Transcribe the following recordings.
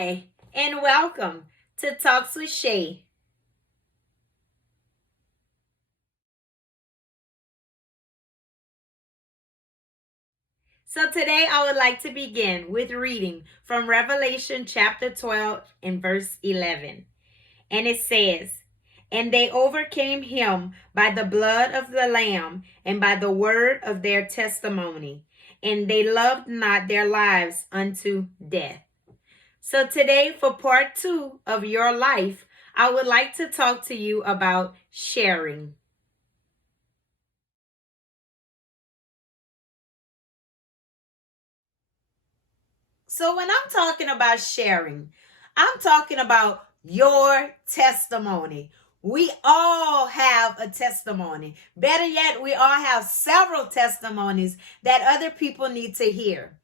Hi, and welcome to Talks with Shay. So, today I would like to begin with reading from Revelation chapter 12 and verse 11. And it says, "And they overcame him by the blood of the Lamb and by the word of their testimony, and they loved not their lives unto death." So, today, for part two of your life, I would like to talk to you about sharing. So, when I'm talking about sharing, I'm talking about your testimony. We all have a testimony. Better yet, we all have several testimonies that other people need to hear.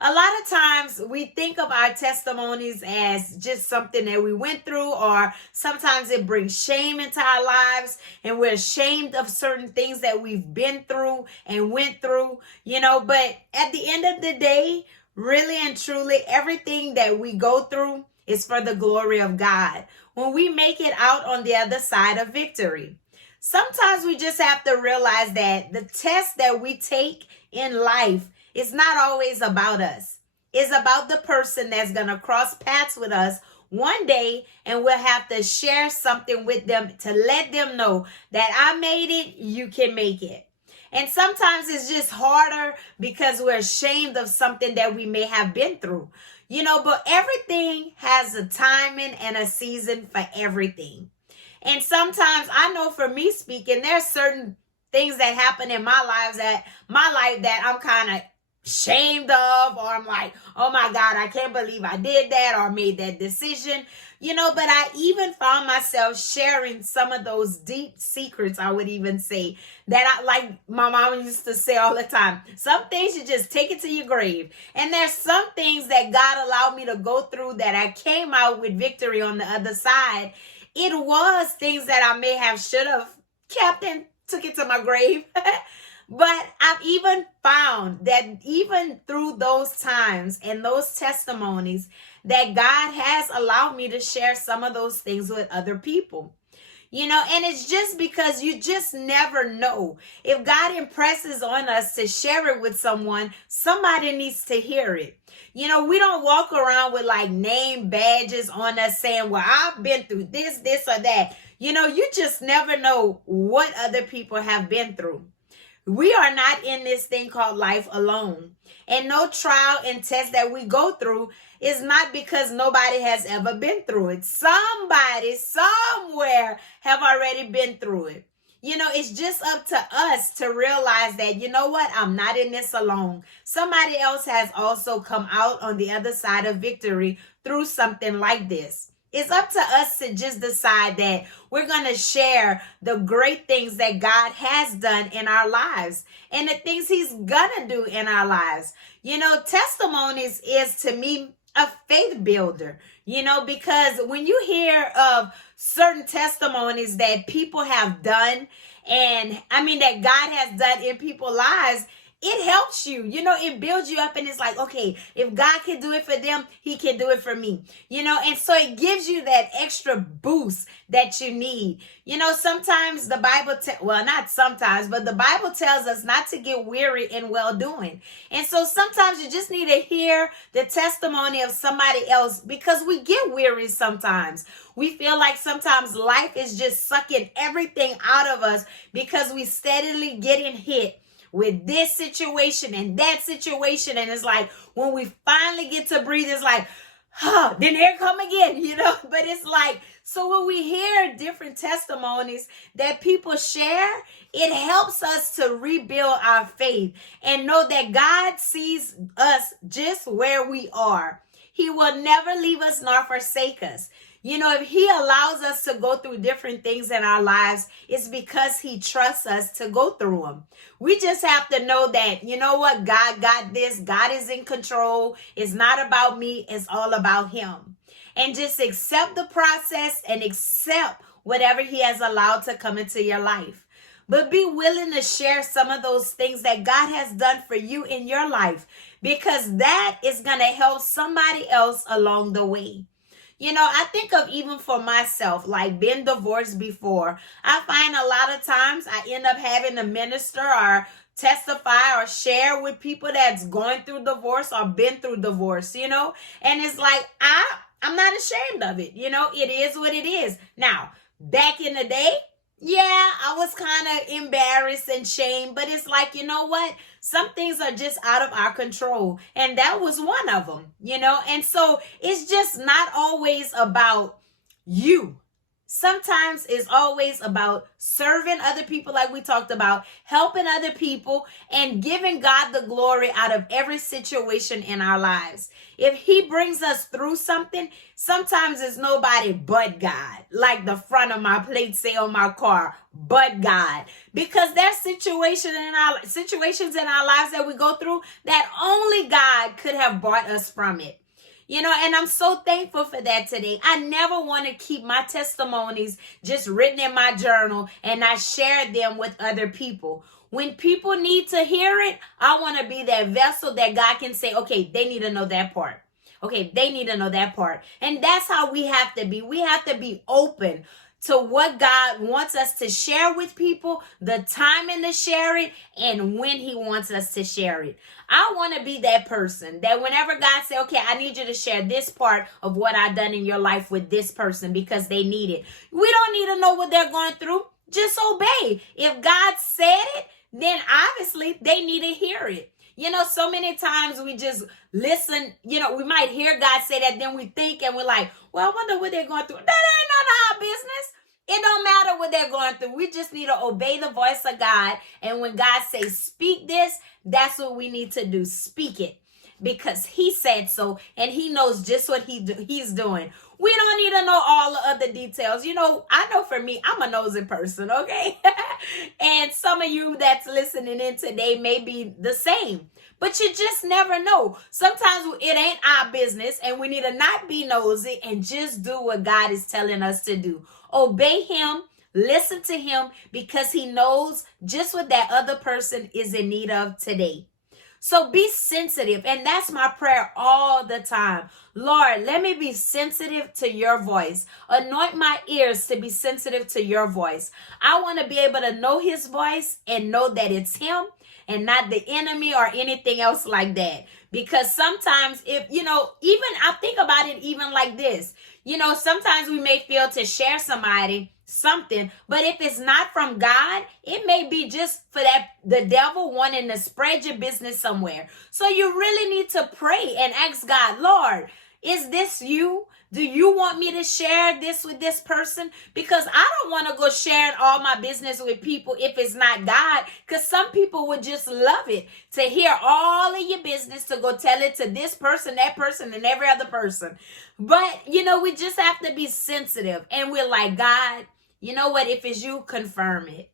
A lot of times we think of our testimonies as just something that we went through, or sometimes it brings shame into our lives and we're ashamed of certain things that we've been through and went through, but at the end of the day, really and truly, everything that we go through is for the glory of God. When we make it out on the other side of victory, sometimes we just have to realize that the test that we take in life is not always about us. It's about the person that's going to cross paths with us one day, and we'll have to share something with them to let them know that I made it, you can make it. And sometimes it's just harder because we're ashamed of something that we may have been through. But everything has a timing and a season for everything. And sometimes I know, for me speaking, there's certain things that happen in my life that I'm kind of ashamed of, or I'm like, oh my God, I can't believe I did that or made that decision. But I even found myself sharing some of those deep secrets, I would even say, that I, like my mom used to say all the time, some things you just take it to your grave. And there's some things that God allowed me to go through that I came out with victory on the other side. It was things that I may have should have kept and took it to my grave. But I've even found that even through those times and those testimonies, that God has allowed me to share some of those things with other people. And it's just because you just never know. If God impresses on us to share it with someone, somebody needs to hear it. We don't walk around with like name badges on us saying, well, I've been through this or that. You just never know what other people have been through. We are not in this thing called life alone. And no trial and test that we go through is not because nobody has ever been through it. Somebody, somewhere have already been through it. It's just up to us to realize that, what, I'm not in this alone. Somebody else has also come out on the other side of victory through something like this. It's up to us to just decide that we're going to share the great things that God has done in our lives and the things he's going to do in our lives. Testimonies is, to me, a faith builder, because when you hear of certain testimonies that people have done, and that God has done in people's lives, it helps you, it builds you up, and it's like, okay, if God can do it for them, he can do it for me, and so it gives you that extra boost that you need. Sometimes the Bible, not sometimes, but the Bible tells us not to get weary in well-doing. And so sometimes you just need to hear the testimony of somebody else, because we get weary sometimes. We feel like sometimes life is just sucking everything out of us because we steadily getting hit with this situation and that situation. And it's like, when we finally get to breathe, it's like, then here come again, but it's like, so when we hear different testimonies that people share, it helps us to rebuild our faith and know that God sees us just where we are. He will never leave us nor forsake us. If he allows us to go through different things in our lives, it's because he trusts us to go through them. We just have to know that, what, God got this. God is in control. It's not about me. It's all about him. And just accept the process and accept whatever he has allowed to come into your life. but be willing to share some of those things that God has done for you in your life, because that is going to help somebody else along the way. You know, I think of even for myself, like being divorced before, I find a lot of times I end up having to minister or testify or share with people that's going through divorce or been through divorce, you know? And it's like, I'm not ashamed of it. You know, it is what it is. Now, back in the day, yeah, I was kind of embarrassed and shamed, but it's like, you know what? Some things are just out of our control. And that was one of them, you know? And so it's just not always about you. Sometimes it's always about serving other people, like we talked about, helping other people, and giving God the glory out of every situation in our lives. If he brings us through something, sometimes it's nobody but God. Like the front of my plate say on my car, but God. Because there's situations in our lives that we go through that only God could have brought us from it. You know, and I'm so thankful for that today. I never want to keep my testimonies just written in my journal and not share them with other people. When people need to hear it, I want to be that vessel that God can say, okay, they need to know that part. Okay, they need to know that part. And that's how we have to be. We have to be open to what God wants us to share with people, the timing to share it, and when he wants us to share it. I want to be that person that whenever God says, okay, I need you to share this part of what I've done in your life with this person because they need it. We don't need to know what they're going through. Just obey. If God said it, then obviously they need to hear it. You know, so many times we just listen, you know, we might hear God say that, then we think and we're like, well, I wonder what they're going through. That ain't none of our business. It don't matter what they're going through. We just need to obey the voice of God. And when God says, speak this, that's what we need to do. Speak it. Because he said so, and he knows just what he's doing. We don't need to know all the other details. You know, I know for me, I'm a nosy person, okay? And some of you that's listening in today may be the same. But you just never know. Sometimes it ain't our business, and we need to not be nosy and just do what God is telling us to do. Obey him. Listen to him, because he knows just what that other person is in need of today. So be sensitive. And that's my prayer all the time. Lord, let me be sensitive to your voice. Anoint my ears to be sensitive to your voice. I want to be able to know his voice and know that it's him and not the enemy or anything else like that. Because sometimes if, you know, even I think about it even like this, you know, sometimes we may feel to share something, but if it's not from God, it may be just for that the devil wanting to spread your business somewhere. So you really need to pray and ask God, Lord, is this you? Do you want me to share this with this person? Because I don't want to go sharing all my business with people if it's not God. Because some people would just love it to hear all of your business, to go tell it to this person, that person, and every other person. But, you know, we just have to be sensitive. And we're like, God, you know what? If it's you, confirm it.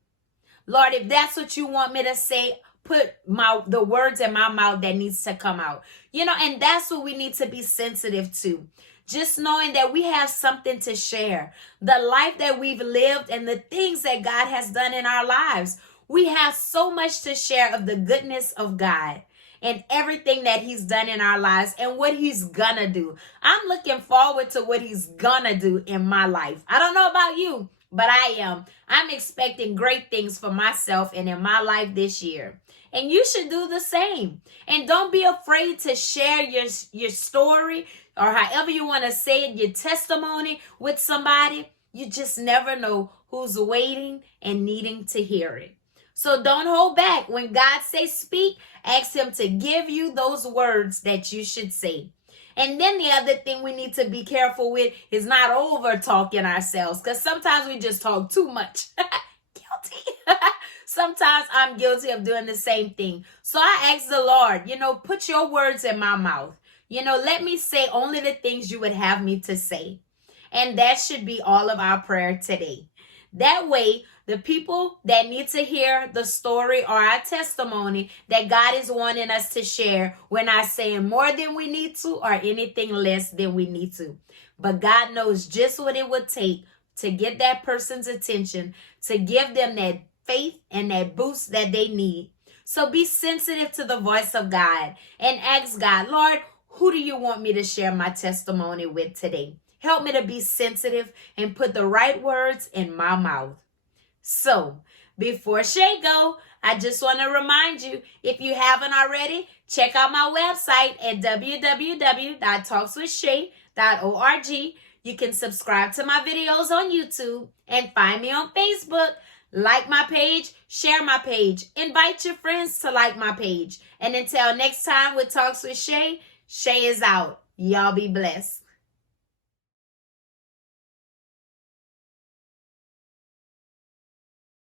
Lord, if that's what you want me to say, put the words in my mouth that needs to come out. You know, and that's what we need to be sensitive to. Just knowing that we have something to share. The life that we've lived and the things that God has done in our lives. We have so much to share of the goodness of God and everything that he's done in our lives and what he's gonna do. I'm looking forward to what he's gonna do in my life. I don't know about you, but I am. I'm expecting great things for myself and in my life this year. And you should do the same. And don't be afraid to share your story, or however you want to say it, your testimony with somebody. You just never know who's waiting and needing to hear it. So don't hold back. When God says speak, ask him to give you those words that you should say. And then the other thing we need to be careful with is not over talking ourselves, because sometimes we just talk too much. Guilty. Sometimes I'm guilty of doing the same thing. So I ask the Lord, you know, put your words in my mouth. You know, let me say only the things you would have me to say. And that should be all of our prayer today. That way, the people that need to hear the story or our testimony that God is wanting us to share, we're not saying more than we need to or anything less than we need to. But God knows just what it would take to get that person's attention, to give them that faith and that boost that they need. So be sensitive to the voice of God and ask God, Lord, who do you want me to share my testimony with today? Help me to be sensitive and put the right words in my mouth. So, before Shay go, I just want to remind you, if you haven't already, check out my website at www.talkswithshay.org. You can subscribe to my videos on YouTube and find me on Facebook. Like my page, share my page, invite your friends to like my page. And until next time with Talks with Shay, Shay is out. Y'all be blessed.